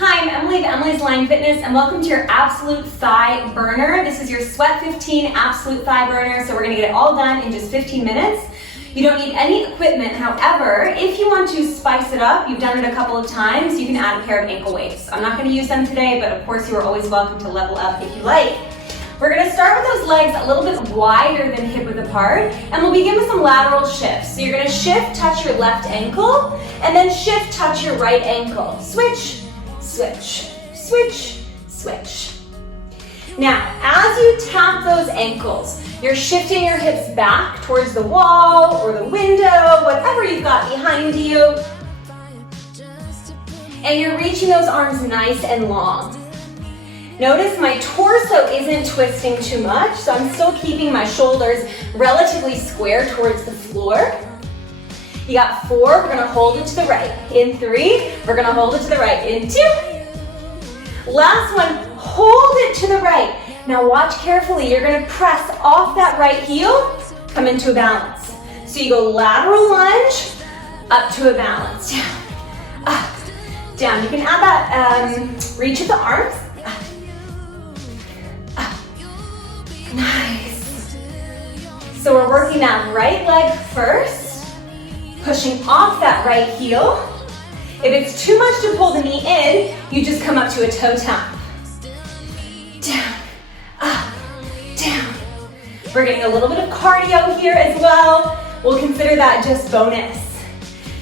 Hi, I'm Emily of Emily's Line Fitness, and welcome to your Absolute Thigh Burner. This is your Sweat 15 Absolute Thigh Burner, so we're gonna get it all done in just 15 minutes. You don't need any equipment. However, if you want to spice it up, you've done it a couple of times, you can add a pair of ankle weights. I'm not gonna use them today, but of course you are always welcome to level up if you like. We're gonna start with those legs a little bit wider than hip width apart, and we'll begin with some lateral shifts. So you're gonna shift, touch your left ankle, and then shift, touch your right ankle. Switch, switch, switch, switch. Now, as you tap those ankles, you're shifting your hips back towards the wall or the window, whatever you've got behind you. And you're reaching those arms nice and long. Notice my torso isn't twisting too much, so I'm still keeping my shoulders relatively square towards the floor. You got 4, we're gonna hold it to the right. In 3, we're gonna hold it to the right. In 2. Last one, hold it to the right. Now watch carefully, you're gonna press off that right heel, come into a balance. So you go lateral lunge, up to a balance. Down, up, down. You can add that reach of the arms. Nice. So we're working that right leg first, pushing off that right heel. If it's too much to pull the knee in, you just come up to a toe tap. Down, up, down. We're getting a little bit of cardio here as well. We'll consider that just bonus.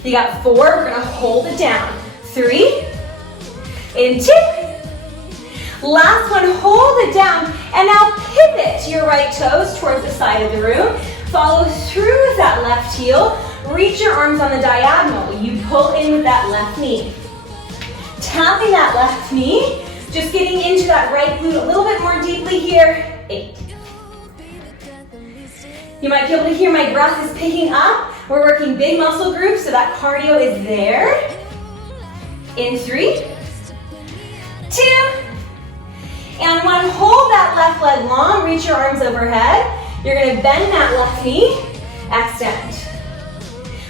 You got 4, we're gonna hold it down. 3, in 2. Last one, hold it down, and now pivot your right toes towards the side of the room. Follow through with that left heel. Reach your arms on the diagonal. You pull in with that left knee. Tapping that left knee, just getting into that right glute a little bit more deeply here. 8. You might be able to hear my breath is picking up. We're working big muscle groups, so that cardio is there. In 3, 2, and 1, hold that left leg long, reach your arms overhead. You're gonna bend that left knee, extend.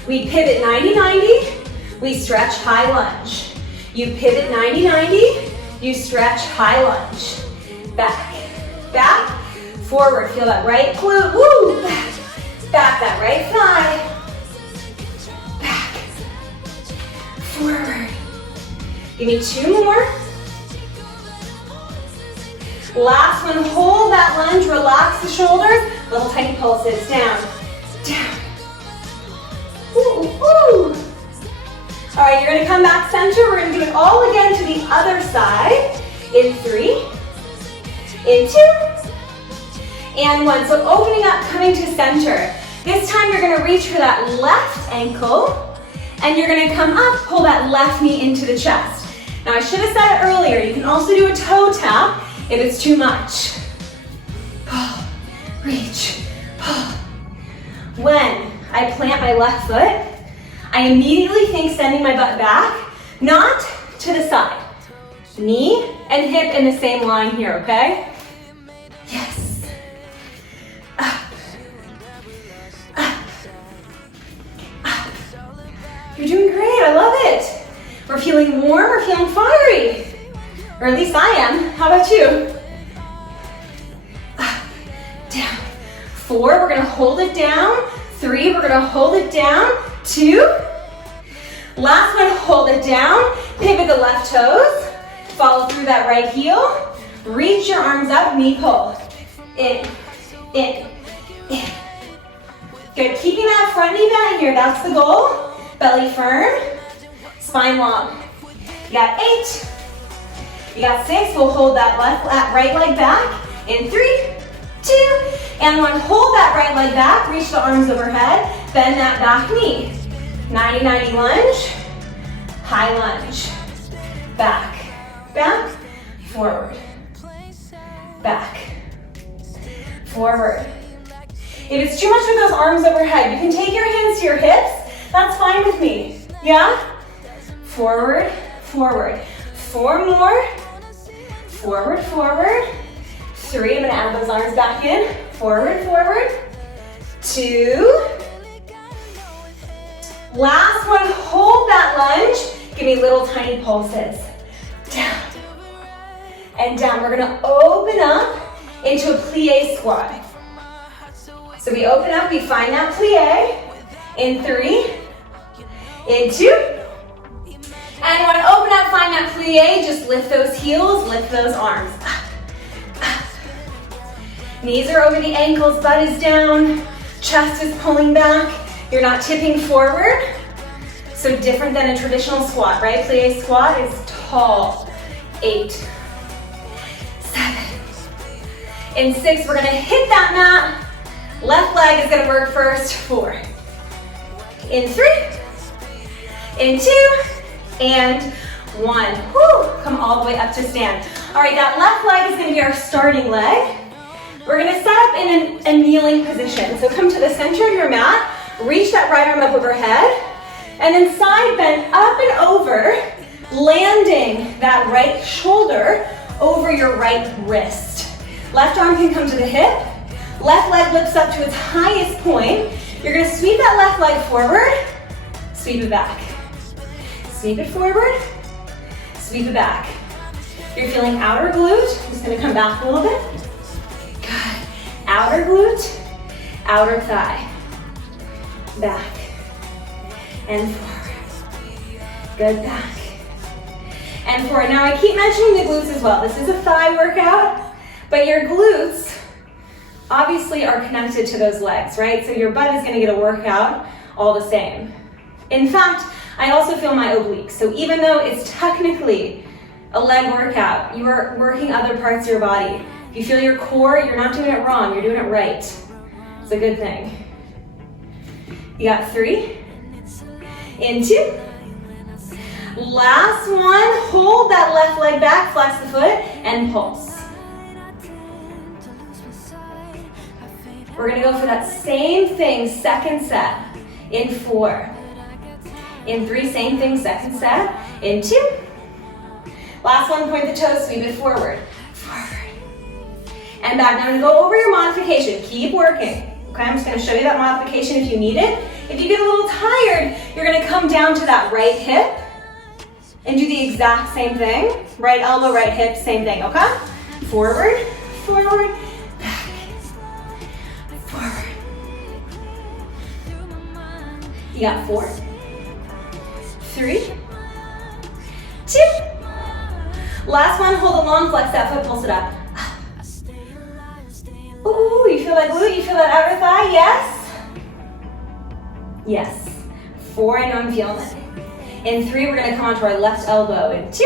We pivot 90-90, we stretch high lunge. You pivot 90-90, you stretch high lunge. Back, back, forward, feel that right glute, woo, back, back, that right thigh, back, forward. Give me 2 more. Last one, hold that lunge, relax the shoulders, little tiny pulses, down, down. Ooh, ooh. All right, you're gonna come back center. We're gonna do it all again to the other side. In 3, in 2, and 1. So opening up, coming to center. This time you're gonna reach for that left ankle, and you're gonna come up, pull that left knee into the chest. Now I should have said it earlier, you can also do a toe tap if it's too much. Pull, reach, pull. When I plant my left foot, I immediately think sending my butt back, not to the side. Knee and hip in the same line here, okay? Yes. Up, up, up. You're doing great, I love it. We're feeling warm, we're feeling fiery. Or at least I am. How about you? Up, down. 4, we're gonna hold it down. 3, we're gonna hold it down. 2. Last one, hold it down. Pivot the left toes. Follow through that right heel. Reach your arms up, knee pull. In, in, in. Good, keeping that front knee bent here, that's the goal. Belly firm, spine long. You got 8. You got 6, we'll hold that right leg back. In 3, 2, and 1, hold that right leg back, reach the arms overhead, bend that back knee. 90-90 lunge, high lunge. Back, back, forward, back, forward. If it's too much with those arms overhead, you can take your hands to your hips, that's fine with me. Yeah? Forward, forward. 4 more. Forward, forward. 3, I'm gonna add those arms back in. Forward, forward. 2. Last one, hold that lunge. Give me little tiny pulses. down, and down. We're gonna open up into a plie squat. So we open up, we find that plie in 3, in 2, and when I open up, find that plie, just lift those heels, lift those arms. Knees are over the ankles, butt is down, chest is pulling back. You're not tipping forward. So different than a traditional squat, right? Plie squat is tall. 8, 7. In 6, we're gonna hit that mat. Left leg is gonna work first. 4. In 3, in 2, and 1. Whew. Come all the way up to stand. All right, that left leg is gonna be our starting leg. We're gonna set up in a kneeling position. So come to the center of your mat, reach that right arm up overhead, and then side bend up and over, landing that right shoulder over your right wrist. Left arm can come to the hip, left leg lifts up to its highest point. You're gonna sweep that left leg forward, sweep it back. Sweep it forward, sweep it back. You're feeling outer glute, just gonna come back a little bit. Good. Outer glute, outer thigh. Back and forward. Good, back and forward. Now I keep mentioning the glutes as well. This is a thigh workout, but your glutes obviously are connected to those legs, right? So your butt is gonna get a workout all the same. In fact, I also feel my obliques. So even though it's technically a leg workout, you are working other parts of your body. If you feel your core, you're not doing it wrong, you're doing it right. It's a good thing. You got 3, in 2. Last one, hold that left leg back, flex the foot, and pulse. We're gonna go for that same thing, second set, in 4. In 3, same thing, second set, in 2. Last one, point the toes, sweep it forward, forward, and back. Now I'm gonna go over your modification, keep working. Okay, I'm just gonna show you that modification if you need it. If you get a little tired, you're gonna come down to that right hip and do the exact same thing. Right elbow, right hip, same thing, okay? Forward, forward, back, forward. You got 4, 3, 2. Last one, hold it long, flex that foot, pulse it up. Ooh, you feel that glute? You feel that outer thigh? Yes? Yes. 4, I know I'm feeling it. In 3, we're gonna come onto our left elbow. In 2,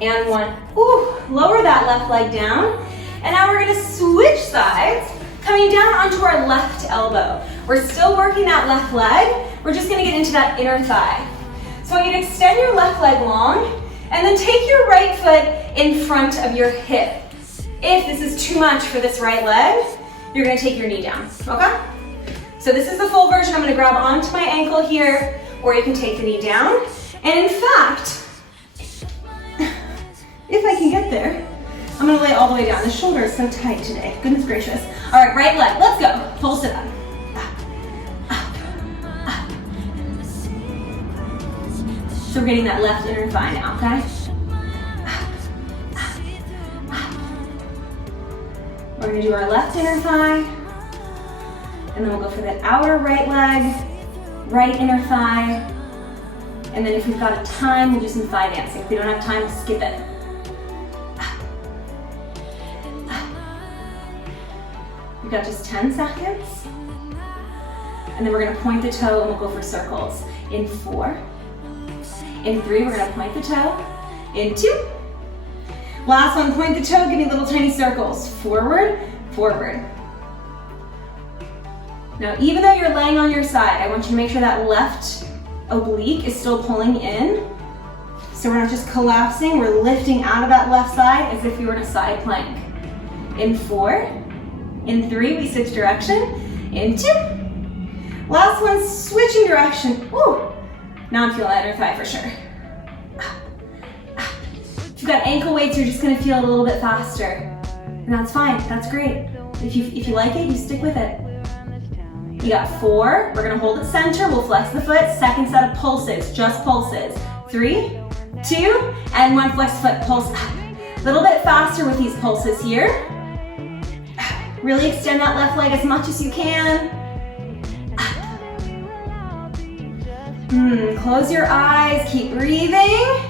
and 1. Ooh, lower that left leg down. And now we're gonna switch sides, coming down onto our left elbow. We're still working that left leg. We're just gonna get into that inner thigh. So I want you to extend your left leg long, and then take your right foot in front of your hip. If this is too much for this right leg, you're gonna take your knee down, okay? So this is the full version. I'm gonna grab onto my ankle here, or you can take the knee down. And in fact, if I can get there, I'm gonna lay all the way down. The shoulder is so tight today, goodness gracious. All right, right leg, let's go. Pulse it up. So we're getting that left inner thigh now, okay? We're gonna do our left inner thigh, and then we'll go for that outer right leg, right inner thigh, and then if we've got a time, we'll do some thigh dancing. If we don't have time, we'll skip it. We've got just 10 seconds, and then we're gonna point the toe and we'll go for circles. In 4, in 3, we're gonna point the toe, in 2, last one, point the toe, give me little tiny circles. Forward, forward. Now, even though you're laying on your side, I want you to make sure that left oblique is still pulling in. So we're not just collapsing, we're lifting out of that left side as if we were in a side plank. In 4, in 3, we switch direction. In 2, last one, switching direction. Woo! Now I'm feeling that inner thigh for sure. If you've got ankle weights, you're just gonna feel it a little bit faster. And that's fine, that's great. If you like it, you stick with it. You got 4, we're gonna hold it center, we'll flex the foot, second set of pulses, just pulses. 3, 2, and 1, flex foot, pulse up. A little bit faster with these pulses here. Really extend that left leg as much as you can. Close your eyes, keep breathing.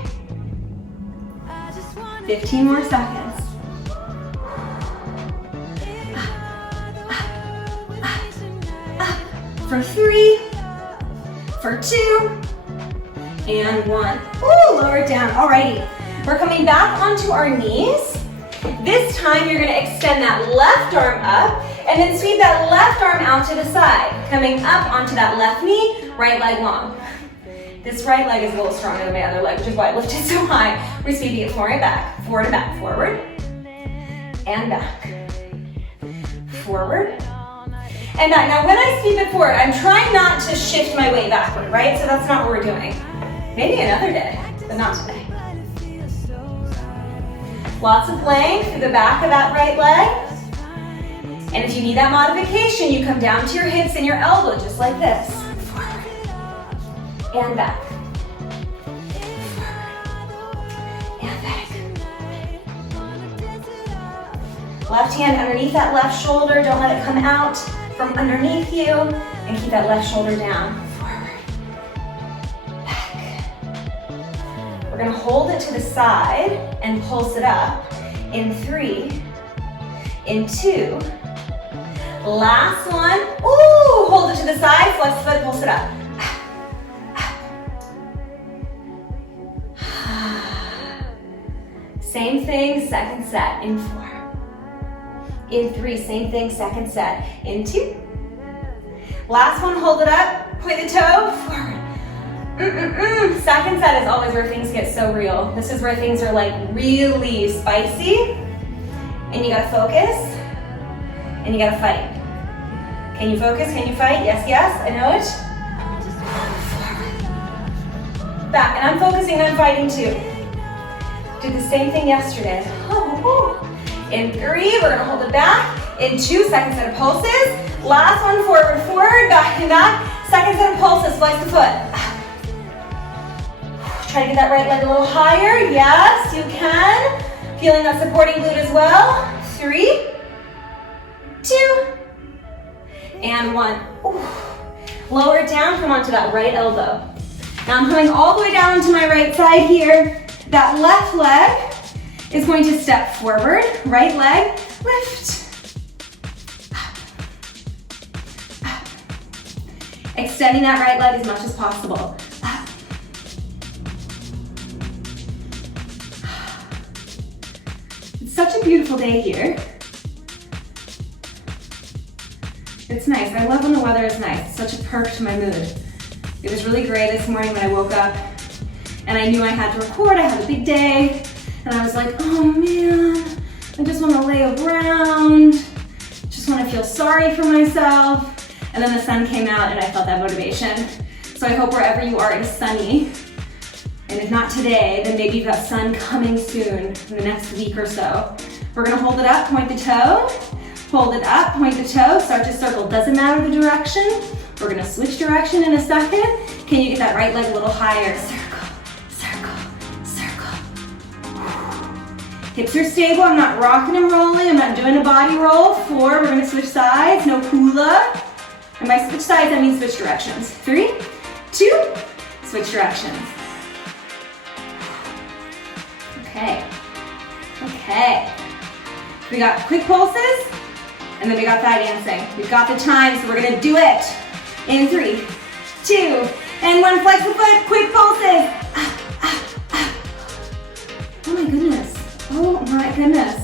15 more seconds. For 3, for 2, and 1. Ooh, lower it down. Alrighty, we're coming back onto our knees. This time you're gonna extend that left arm up and then sweep that left arm out to the side. Coming up onto that left knee, right leg long. This right leg is a little stronger than my other leg, which is why I lifted so high. We're sweeping it forward and back, forward and back, forward and back, forward and back. Now when I sweep it forward, I'm trying not to shift my weight backward, right? So that's not what we're doing. Maybe another day, but not today. Lots of length through the back of that right leg. And if you need that modification, you come down to your hips and your elbow, just like this. Forward and back. Forward and back. Left hand underneath that left shoulder. Don't let it come out from underneath you. And keep that left shoulder down. Forward, back. We're gonna hold it to the side and pulse it up in 3, in 2. Last one. Ooh, hold it to the side, flex foot, pulse it up. Same thing, second set in 4. In 3, same thing, second set in 2. Last one, hold it up, point the toe, forward. Second set is always where things get so real. This is where things are like really spicy. And you gotta focus, and you gotta fight. Can you focus, can you fight? Yes, yes, I know it. Forward. Back, and I'm focusing, I'm fighting too. Did the same thing yesterday. In 3, we're gonna hold it back. In 2, second set of pulses. Last one, forward, forward, back and back. Second set of pulses, flex the foot. Try to get that right leg a little higher. Yes, you can. Feeling that supporting glute as well. 3, 2, and 1. Ooh. Lower it down, come onto that right elbow. Now I'm coming all the way down to my right side here. That left leg is going to step forward, right leg, lift. Up. Extending that right leg as much as possible. Up. It's such a beautiful day here. It's nice. I love when the weather is nice. It's such a perk to my mood. It was really gray this morning when I woke up and I knew I had to record. I had a big day and I was like, oh man, I just want to lay around. Just want to feel sorry for myself. And then the sun came out and I felt that motivation. So I hope wherever you are is sunny. And if not today, then maybe you've got sun coming soon in the next week or so. We're gonna hold it up, point the toe. Hold it up, point the toe, start to circle. Doesn't matter the direction. We're gonna switch direction in a second. Can you get that right leg a little higher? Circle, circle, circle. Hips are stable, I'm not rocking and rolling, I'm not doing a body roll. 4, we're gonna switch sides, no hula. And by switch sides, I mean switch directions. 3, 2, switch directions. Okay, okay. We got quick pulses, and then we got thigh dancing. We've got the time, so we're gonna do it. In 3, 2, and 1, flex the foot, quick pulses. Oh my goodness, oh my goodness.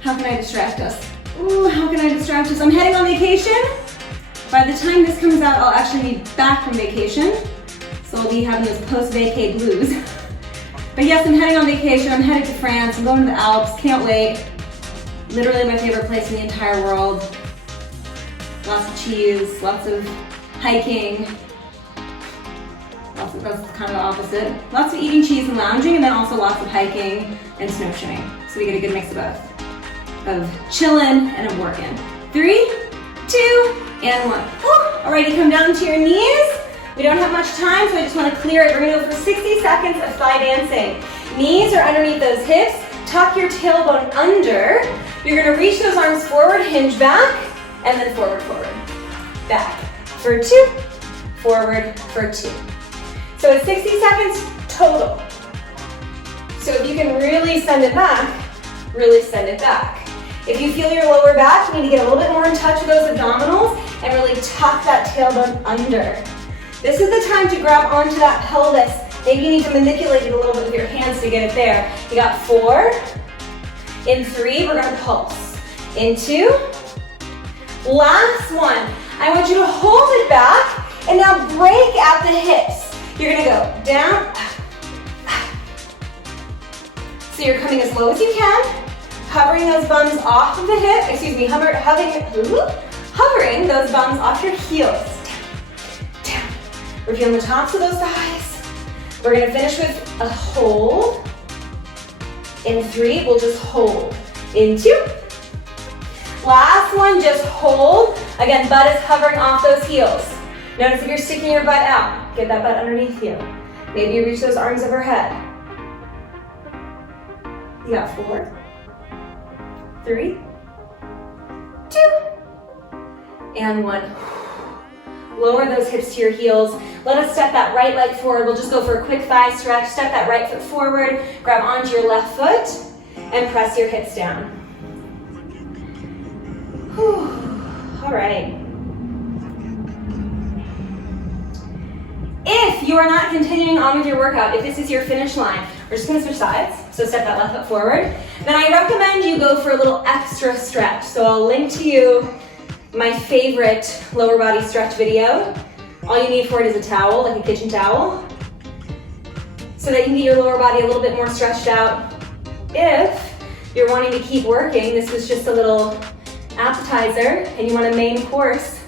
How can I distract us? Ooh, how can I distract us? I'm heading on vacation. By the time this comes out, I'll actually be back from vacation. So I'll be having those post-vacay blues. But yes, I'm heading on vacation. I'm headed to France. I'm going to the Alps. Can't wait. Literally my favorite place in the entire world. Lots of cheese, lots of hiking. That's kind of the opposite. Lots of eating cheese and lounging, and then also lots of hiking and snowshoeing. So we get a good mix of both. Of chilling and of working. 3, 2, and 1. Alrighty, come down to your knees. We don't have much time, so I just want to clear it. We're going to go for 60 seconds of thigh dancing. Knees are underneath those hips. Tuck your tailbone under. You're going to reach those arms forward, hinge back, and then forward, forward. Back for 2, forward for 2. So it's 60 seconds total. So if you can really send it back, really send it back. If you feel your lower back, you need to get a little bit more in touch with those abdominals and really tuck that tailbone under. This is the time to grab onto that pelvis. Maybe you need to manipulate it a little bit with your hands to get it there. You got 4. In 3, we're gonna pulse. In 2. Last one. I want you to hold it back and now break at the hips. You're gonna go down. So you're coming as low as you can, hovering those bums off of the hip, excuse me, hovering those bums off your heels. Down, down. We're feeling the tops of those thighs. We're gonna finish with a hold. In 3, we'll just hold. In 2. Last one, just hold. Again, butt is hovering off those heels. Notice if you're sticking your butt out, get that butt underneath you. Maybe you reach those arms overhead. You got 4, 3, 2, and 1. Lower those hips to your heels. Let us step that right leg forward. We'll just go for a quick thigh stretch. Step that right foot forward. Grab onto your left foot and press your hips down. Whew. All right. If you are not continuing on with your workout, if this is your finish line, we're just gonna switch sides. So step that left foot forward. Then I recommend you go for a little extra stretch. So I'll link to you my favorite lower body stretch video. All you need for it is a towel, like a kitchen towel, so that you can get your lower body a little bit more stretched out. If you're wanting to keep working, this was just a little appetizer, and you want a main course,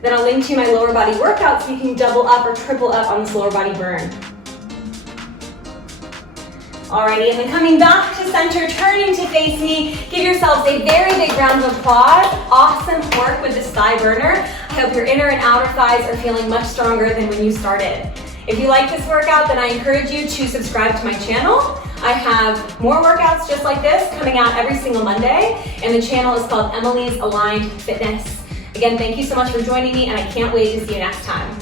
then I'll link to you my lower body workout so you can double up or triple up on this lower body burn. Alrighty, and then coming back to center, turning to face me, give yourselves a very big round of applause. Awesome work with this thigh burner. I hope your inner and outer thighs are feeling much stronger than when you started. If you like this workout, then I encourage you to subscribe to my channel. I have more workouts just like this coming out every single Monday, and the channel is called Emily's Aligned Fitness. Again, thank you so much for joining me, and I can't wait to see you next time.